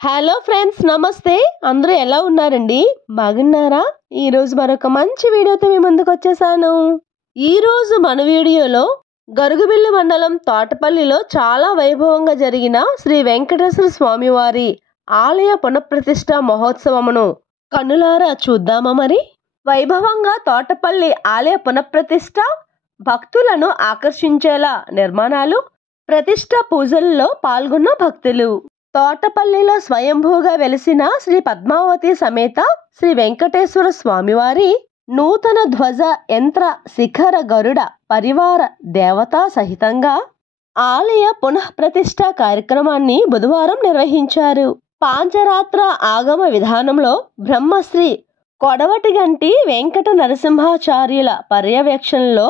Hello friends, నమస్తే. అందరూ ఎలా ఉన్నారండి? బాగున్నారా? ఈరోజు మరొక మంచి వీడియోతో మీ ముందుకు వచ్చేసాను. ఈరోజు మన వీడియోలో గరుగుబిల్లి మండలం తోటపల్లిలో చాలా వైభవంగా జరిగిన శ్రీ వెంకటేశ్వర స్వామివారి ఆలయ పునఃప్రతిష్ఠ మహోత్సవమును కన్నులారా చూద్దామా మరి? వైభవంగా తోటపల్లి ఆలయ పునఃప్రతిష్ఠ, భక్తులను ఆకర్షించేలా నిర్మాణాలు, ప్రతిష్ఠ పూజల్లో పాల్గొన్న భక్తులు. తోటపల్లిలో స్వయంభూగా వెలిసిన శ్రీ పద్మావతి సమేత శ్రీ వెంకటేశ్వర స్వామివారి నూతన ధ్వజ యంత్ర శిఖర గరుడ పరివార దేవతా సహితంగా ఆలయ పునఃప్రతిష్ఠ కార్యక్రమాన్ని బుధవారం నిర్వహించారు. పాంచరాత్ర ఆగమ విధానంలో బ్రహ్మశ్రీ కొడవటిగంటి వెంకట నరసింహాచార్యుల పర్యవేక్షణలో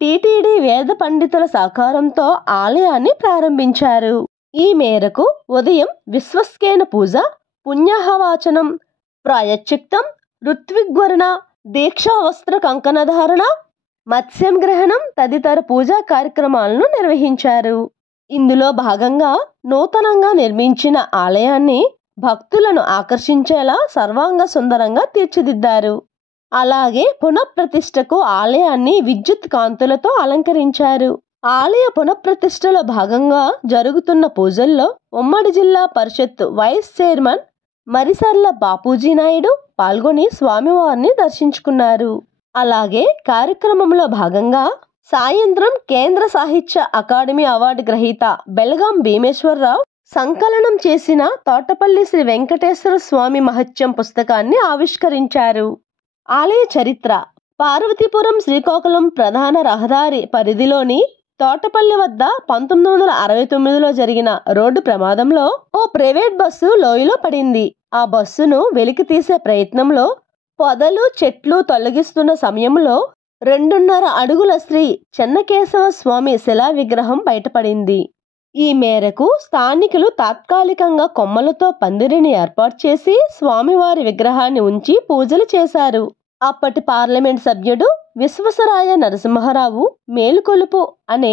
టీటీడీ వేద పండితుల సహకారంతో ఆలయాన్ని ప్రారంభించారు. ఈ మేరకు ఉదయం విశ్వస్కేన పూజ, పుణ్యాహవాచనం, ప్రాయశ్చిత్తం, ఋత్విగ్వరణ, దీక్షావస్త్ర కంకణధారణ, మత్స్యం గ్రహణం తదితర పూజా కార్యక్రమాలను నిర్వహించారు. ఇందులో భాగంగా నూతనంగా నిర్మించిన ఆలయాన్ని భక్తులను ఆకర్షించేలా సర్వాంగ సుందరంగా తీర్చిదిద్దారు. అలాగే పునఃప్రతిష్ఠకు ఆలయాన్ని విద్యుత్ కాంతులతో అలంకరించారు. ఆలయ పునఃప్రతిష్ఠలో భాగంగా జరుగుతున్న పూజల్లో ఉమ్మడి జిల్లా పరిషత్ వైస్ చైర్మన్ మరిసర్ల బాపూజీ నాయుడు పాల్గొని స్వామివారిని దర్శించుకున్నారు. అలాగే కార్యక్రమంలో భాగంగా సాయంత్రం కేంద్ర సాహిత్య అకాడమీ అవార్డు గ్రహీత బెల్గాం భీమేశ్వరరావు సంకలనం చేసిన తోటపల్లి శ్రీ వెంకటేశ్వర స్వామి మహత్యం పుస్తకాన్ని ఆవిష్కరించారు. ఆలయ చరిత్ర: పార్వతీపురం శ్రీకాకుళం ప్రధాన రహదారి పరిధిలోని తోటపల్లి వద్ద 1969లో జరిగిన రోడ్డు ప్రమాదంలో ఓ ప్రైవేట్ బస్సు లోయలో పడింది. ఆ బస్సును వెలికి తీసే ప్రయత్నంలో పొదలు చెట్లు తొలగిస్తున్న సమయంలో 2.5 అడుగుల శ్రీ చెన్నకేశవ స్వామి శిలా విగ్రహం బయటపడింది. ఈ మేరకు స్థానికులు తాత్కాలికంగా కొమ్మలతో పందిరిని ఏర్పాటు చేసి స్వామివారి విగ్రహాన్ని ఉంచి పూజలు చేశారు. అప్పటి పార్లమెంట్ సభ్యుడు విశ్వసరాయ నరసింహారావు మేలుకొలుపు అనే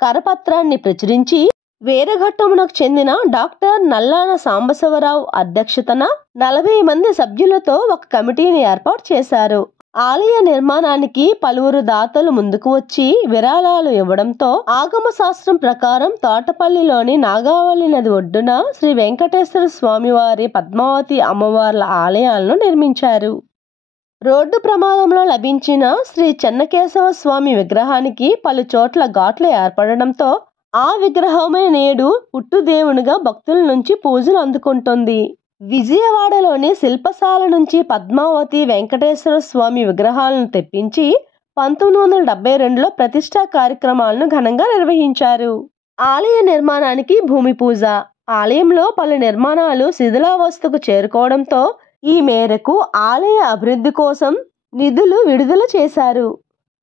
కరపత్రాన్ని ప్రచురించి వేరఘట్టమునకు చెందిన డాక్టర్ నల్లాన సాంబశివరావు అధ్యక్షతన 40 మంది సభ్యులతో ఒక కమిటీని ఏర్పాటు చేశారు. ఆలయ నిర్మాణానికి పలువురు దాతలు ముందుకు వచ్చి విరాళాలు ఇవ్వడంతో ఆగమ శాస్త్రం ప్రకారం తోటపల్లిలోని నాగావళి నది ఒడ్డున శ్రీ వెంకటేశ్వర స్వామివారి, పద్మావతి అమ్మవార్ల ఆలయాలను నిర్మించారు. రోడ్డు ప్రమాదంలో లభించిన శ్రీ చెన్నకేశవ స్వామి విగ్రహానికి పలు చోట్ల ఘాట్లు ఏర్పడడంతో ఆ విగ్రహమే నేడు పుట్టుదేవునిగా భక్తుల నుంచి పూజలు అందుకుంటుంది. విజయవాడలోని శిల్పశాల నుంచి పద్మావతి, వెంకటేశ్వర స్వామి విగ్రహాలను తెప్పించి 1972లో ప్రతిష్ఠా కార్యక్రమాలను ఘనంగా నిర్వహించారు. ఆలయ నిర్మాణానికి భూమి పూజ: ఆలయంలో పలు నిర్మాణాలు శిథిలావస్థకు చేరుకోవడంతో ఈ మేరకు ఆలయ అభివృద్ధి కోసం నిధులు విడుదల చేశారు.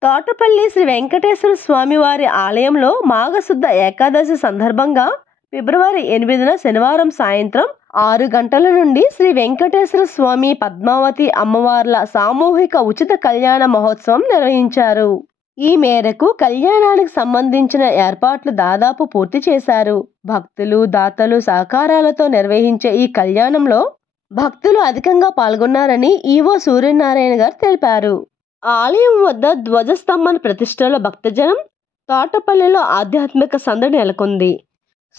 తోటపల్లి శ్రీ వెంకటేశ్వర స్వామివారి ఆలయంలో మాఘశుద్ధ ఏకాదశి సందర్భంగా ఫిబ్రవరి 8న శనివారం సాయంత్రం 6 గంటల నుండి శ్రీ వెంకటేశ్వర స్వామి, పద్మావతి అమ్మవార్ల సామూహిక ఉచిత కళ్యాణ మహోత్సవం నిర్వహించారు. ఈ మేరకు కళ్యాణానికి సంబంధించిన ఏర్పాట్లు దాదాపు పూర్తి చేశారు. భక్తులు, దాతలు సహకారాలతో నిర్వహించే ఈ కళ్యాణంలో భక్తులు అధికంగా పాల్గొన్నారని ఈవో సూర్యనారాయణ గారు తెలిపారు. ఆలయం వద్ద ధ్వజస్తంభన ప్రతిష్టలో భక్తజనం, తోటపల్లిలో ఆధ్యాత్మిక సందడి నెలకొంది.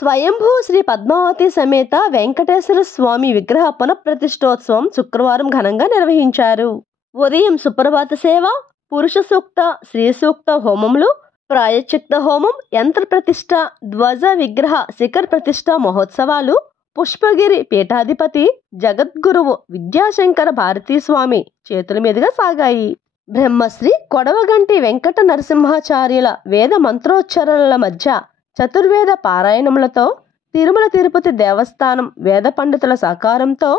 స్వయంభూ శ్రీ పద్మావతి సమేత వెంకటేశ్వర స్వామి విగ్రహ పునఃప్రతిష్ఠోత్సవం శుక్రవారం ఘనంగా నిర్వహించారు. ఉదయం సుప్రభాత సేవ, పురుష సూక్త, శ్రీ సూక్త హోమములు, ప్రాయశ్చిత్త హోమం, యంత్ర ప్రతిష్ఠ, ధ్వజ విగ్రహ శిఖర ప్రతిష్ఠ మహోత్సవాలు పుష్పగిరి పీఠాధిపతి జగద్గురువు విద్యాశంకర భారతీస్వామి చేతుల మీదుగా సాగాయి. బ్రహ్మశ్రీ కొడవగంటి వెంకట నరసింహాచార్యుల వేద మంత్రోచ్చరణల మధ్య చతుర్వేద పారాయణములతో తిరుమల తిరుపతి దేవస్థానం వేద పండితుల సహకారంతో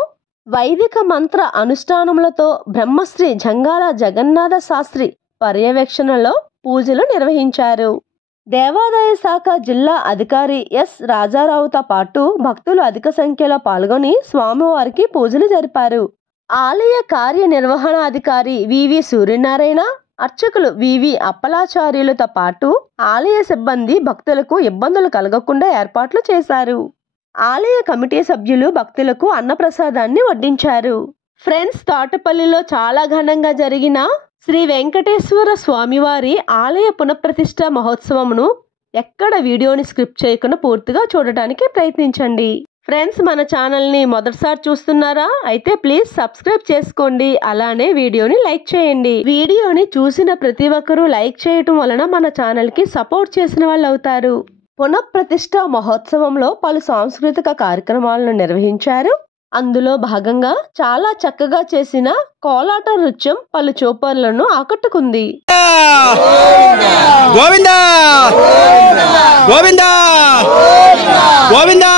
వైదిక మంత్ర అనుష్ఠానములతో బ్రహ్మశ్రీ జంగాల జగన్నాథ శాస్త్రి పర్యవేక్షణలో పూజలు నిర్వహించారు. దేవాదాయ శాఖ జిల్లా అధికారి ఎస్ రాజారావుతో పాటు భక్తులు అధిక సంఖ్యలో పాల్గొని స్వామివారికి పూజలు జరిపారు. ఆలయ కార్యనిర్వహణాధికారి వివి సూర్యనారాయణ, అర్చకులు వివి అప్పలాచార్యులతో పాటు ఆలయ సిబ్బంది భక్తులకు ఇబ్బందులు కలగకుండా ఏర్పాట్లు చేశారు. ఆలయ కమిటీ సభ్యులు భక్తులకు అన్నప్రసాదాన్ని వడ్డించారు. ఫ్రెండ్స్, తోటపల్లిలో చాలా ఘనంగా జరిగిన శ్రీ వెంకటేశ్వర స్వామివారి ఆలయ పునఃప్రతిష్ఠ మహోత్సవమును ఎక్కడ వీడియోని స్క్రిప్ట్ చేయకుండా పూర్తిగా చూడటానికి ప్రయత్నించండి. ఫ్రెండ్స్, మన ఛానల్ని మొదటిసారి చూస్తున్నారా? అయితే ప్లీజ్ సబ్స్క్రైబ్ చేసుకోండి. అలానే వీడియోని లైక్ చేయండి. వీడియోని చూసిన ప్రతి ఒక్కరూ లైక్ చేయటం వలన మన ఛానల్కి సపోర్ట్ చేసిన వాళ్ళు అవుతారు. పునఃప్రతిష్ఠ మహోత్సవంలో పలు సాంస్కృతిక కార్యక్రమాలను నిర్వహించారు. అందులో భాగంగా చాలా చక్కగా చేసిన కోలాట నృత్యం పలు చూపర్లను ఆకట్టుకుంది. గోవిందా గోవిందా గోవిందా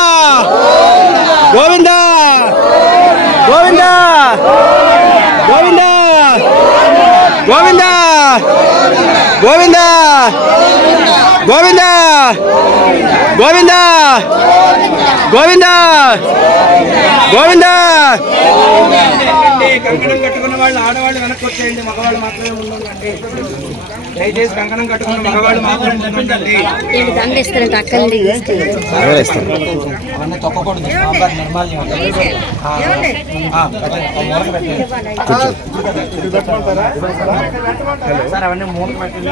గోవిందా గోవిందా గోవిందా గోవిందా గోవిందా గోవిందా గోవిందా గోవిందా గోవిందా. కంకణం కట్టుకున్న వాళ్ళు ఆడవాళ్ళు వెనక్కి వచ్చేయండి, మగవాళ్ళు మాత్రమే ఉండండి. దయచేసి కంకణం కట్టుకున్న మగవాళ్ళు మాత్రమే ఉండండి. అవన్నీ తొక్కకూడదు. సార్ అవన్నీ మూడు పెట్టండి.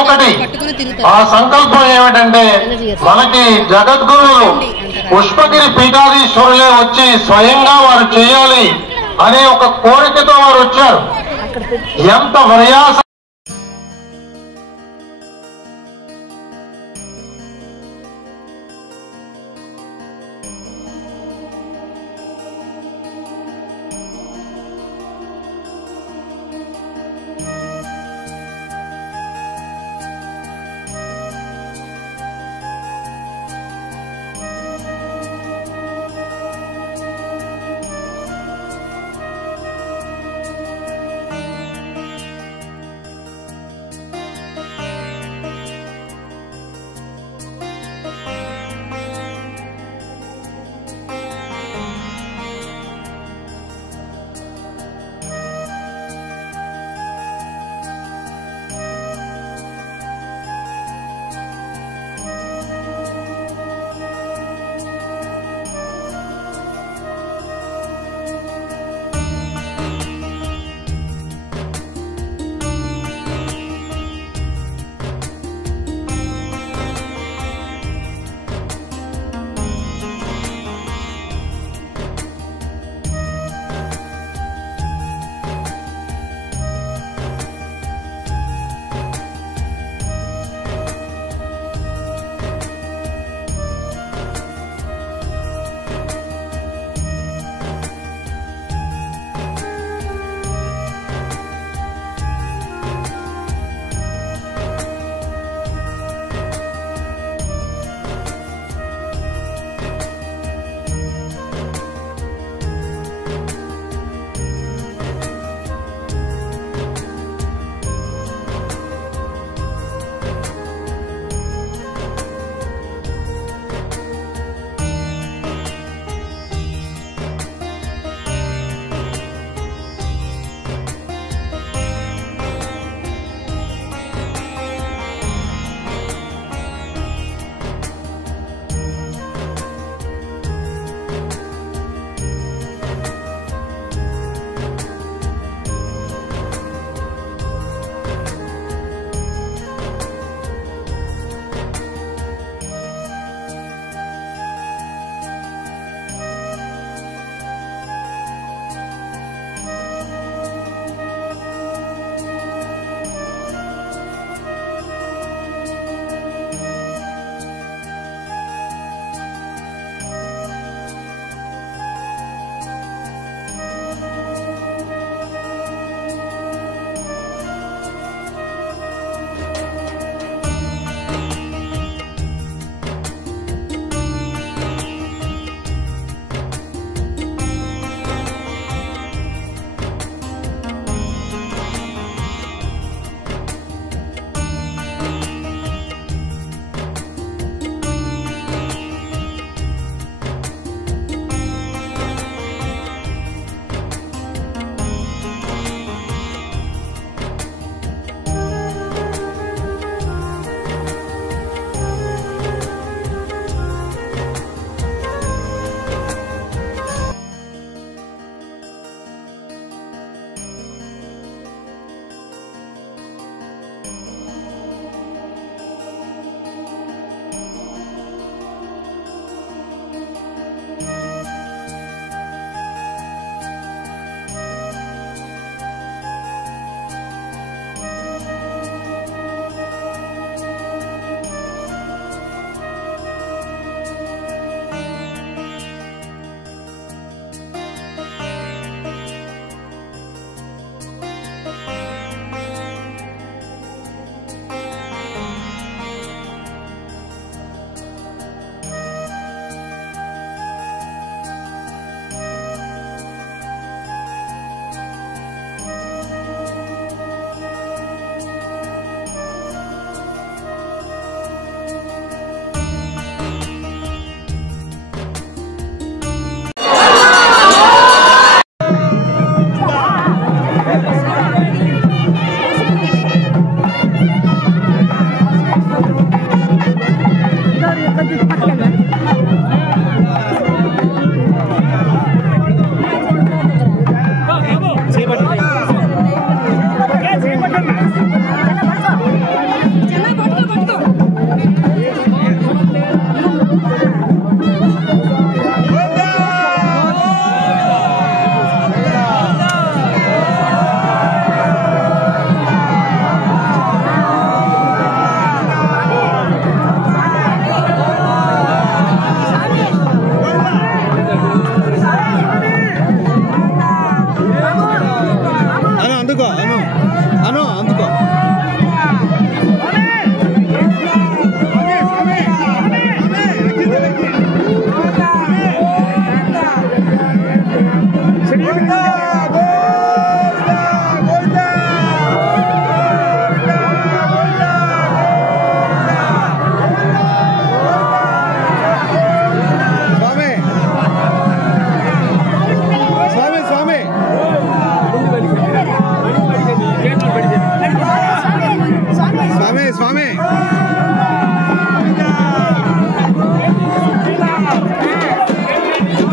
ఒకటి ఆ సంకల్పం ఏమిటంటే, మనకి జగద్గురువులు పుష్పగిరి పీఠాధీశ్వరులే వచ్చి స్వయంగా వారు చేయాలి అనే ఒక కోరికతో వారు వచ్చారు. ఎంత ప్రయాస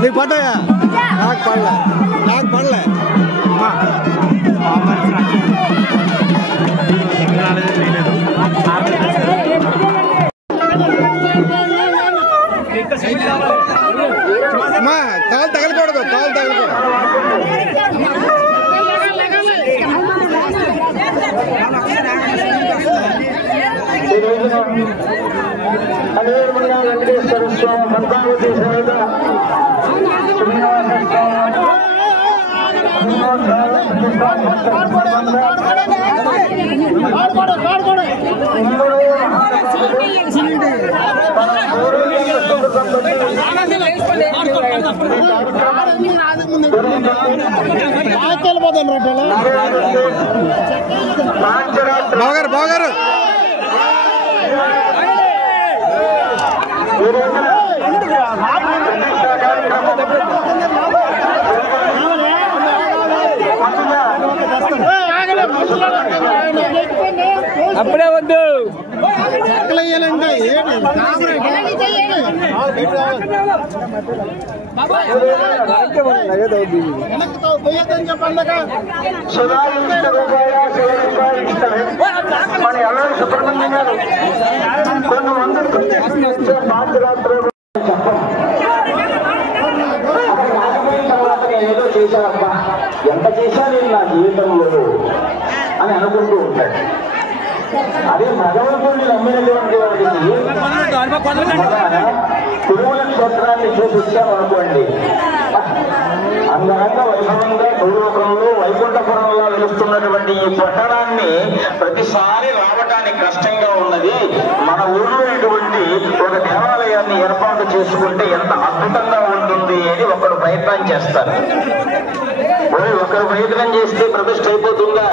నీకు పడ్డాయా? నాకు పడలే. అమ్మా కాలు తగలకూడదు. వెంకటేశ్వర స్వామి మంత్రావతి సమేత బాగారు అప్పుడే వద్దు ఎక్కలయ్యాలండి. మన అల్లారి సుబ్రహ్మణ్యం గారు కొన్ని వందలు పాంచరాత్రులు తర్వాత ఏదో చేశారబ్బా, ఎంత చేశా నేను నా జీవితంలో అని అనుకుంటూ ఉంటాడు. అదే భగవంతుడిని నమ్మినటువంటి వాడికి తిరుమల క్షేత్రాన్ని చూపించామనుకోండి, అంగరంగ వైభవంగా భూలోకంలో వైకుంఠపురంలో వెలుస్తున్నటువంటి ఈ పట్టణాన్ని ప్రతిసారి రావడానికి కష్టంగా ఉన్నది. మన ఊళ్ళో ఇటువంటి ఒక దేవాలయాన్ని ఏర్పాటు చేసుకుంటే ఎంత అద్భుతంగా ఉంటుంది అని ఒకరు ప్రయత్నం చేస్తారు. ఒకరు ప్రయత్నం చేస్తే ప్రతిష్ఠ అయిపోతుందా?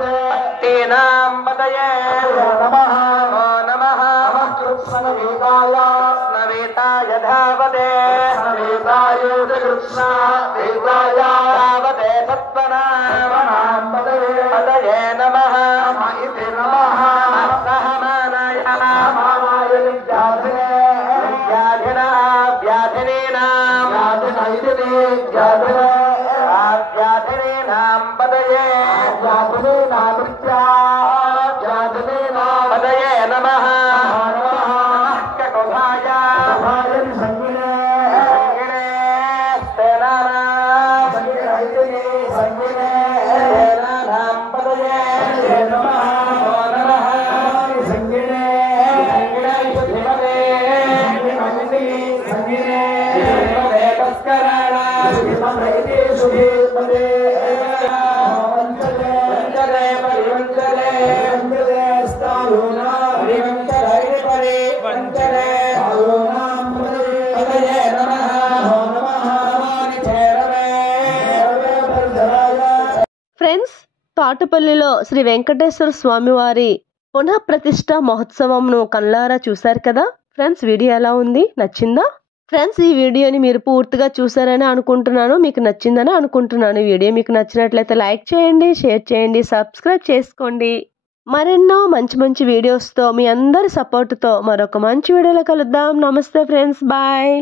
భక్తీనాం పతయే నమః నమః కృష్ణవేతాయ ధావతే ధావతే సత్వనాం పతయే నమః సహమానాయ వ్యాధినీనాం వ్యాధినీనాం పతయే పతయే నమః కకుభాయ సంగిణే స్తేనానాం పతయే నమః సంగిణే ధీమతే ధీమతే తస్కరాణా ఫ్రెండ్స్, తోటపల్లిలో శ్రీ వెంకటేశ్వర స్వామివారి పునఃప్రతిష్ఠ మహోత్సవంను కళ్ళారా చూశారు కదా. ఫ్రెండ్స్, వీడియో ఎలా ఉంది? నచ్చిందా? ఫ్రెండ్స్, ఈ వీడియోని మీరు పూర్తిగా చూసారని అనుకుంటున్నాను. మీకు నచ్చిందని అనుకుంటున్నాను. ఈ వీడియో మీకు నచ్చినట్లయితే లైక్ చేయండి, షేర్ చేయండి, సబ్స్క్రైబ్ చేసుకోండి. మరెన్నో మంచి మంచి వీడియోస్తో మీ అందరి సపోర్టుతో మరొక మంచి వీడియోలో కలుద్దాం. నమస్తే ఫ్రెండ్స్, బాయ్.